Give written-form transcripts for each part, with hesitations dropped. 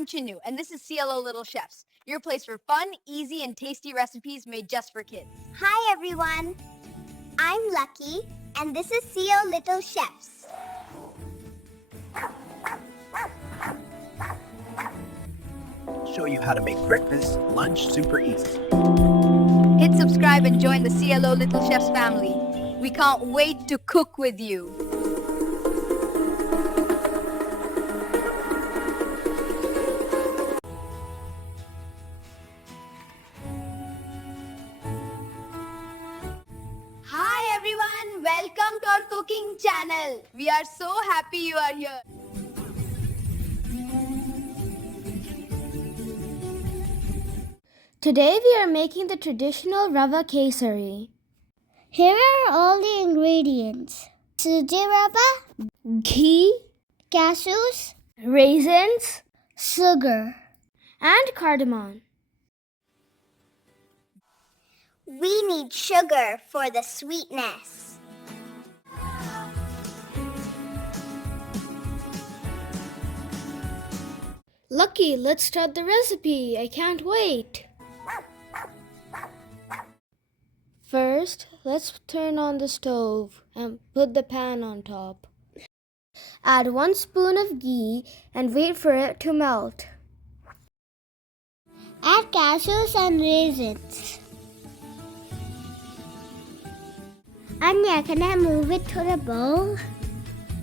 I'm Chinu, and this is CLO Little Chefs, your place for fun, easy, and tasty recipes made just for kids. Hi everyone, I'm Lucky, and this is CLO Little Chefs. Show you how to make breakfast, lunch super easy. Hit subscribe and join the CLO Little Chefs family. We can't wait to cook with you. Hi everyone, welcome to our cooking channel. We are so happy you are here. Today we are making the traditional Rava Kesari. Here are all the ingredients: suji rava, Ghee, cashews, raisins, sugar. and cardamom. We need sugar for the sweetness. Lucky, let's start the recipe. I can't wait. First, let's turn on the stove and put the pan on top. Add 1 spoon of ghee and wait for it to melt. Add cashews and raisins. Anya, can I move it to the bowl?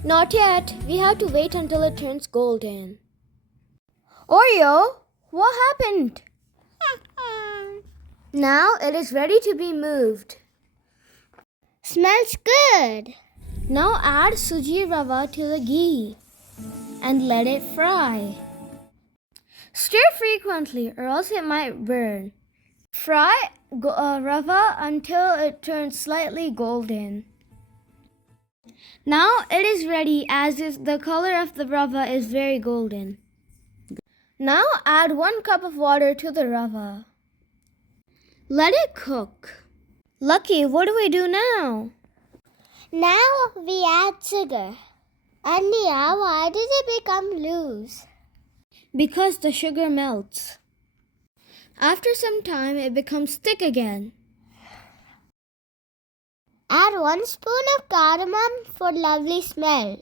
Not yet. We have to wait until it turns golden. Oreo, what happened? Now it is ready to be moved. Smells good. Now add suji rava to the ghee and let it fry. Stir frequently or else it might burn. Fry rava until it turns slightly golden. Now it is ready as if the color of the rava is very golden. Now add 1 cup of water to the rava. Let it cook. Lucky, what do we do now? Now we add sugar. Anya, why did it become loose? Because the sugar melts. After some time, it becomes thick again. Add 1 spoon of cardamom for lovely smell.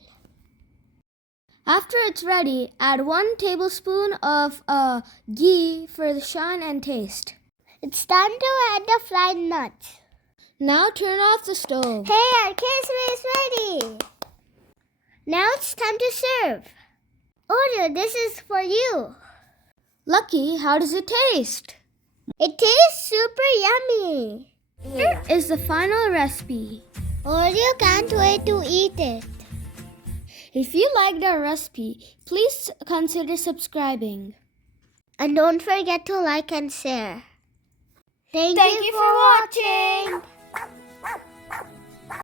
After it's ready, add 1 tablespoon of ghee for the shine and taste. It's time to add the fried nuts. Now turn off the stove. Hey, our quesadilla is ready. Now it's time to serve. Oreo, this is for you. Lucky, how does it taste? It tastes super yummy. Here is the final recipe. Oreo can't wait to eat it. If you liked our recipe, please consider subscribing. And don't forget to like and share. Thank Thank you you for watching.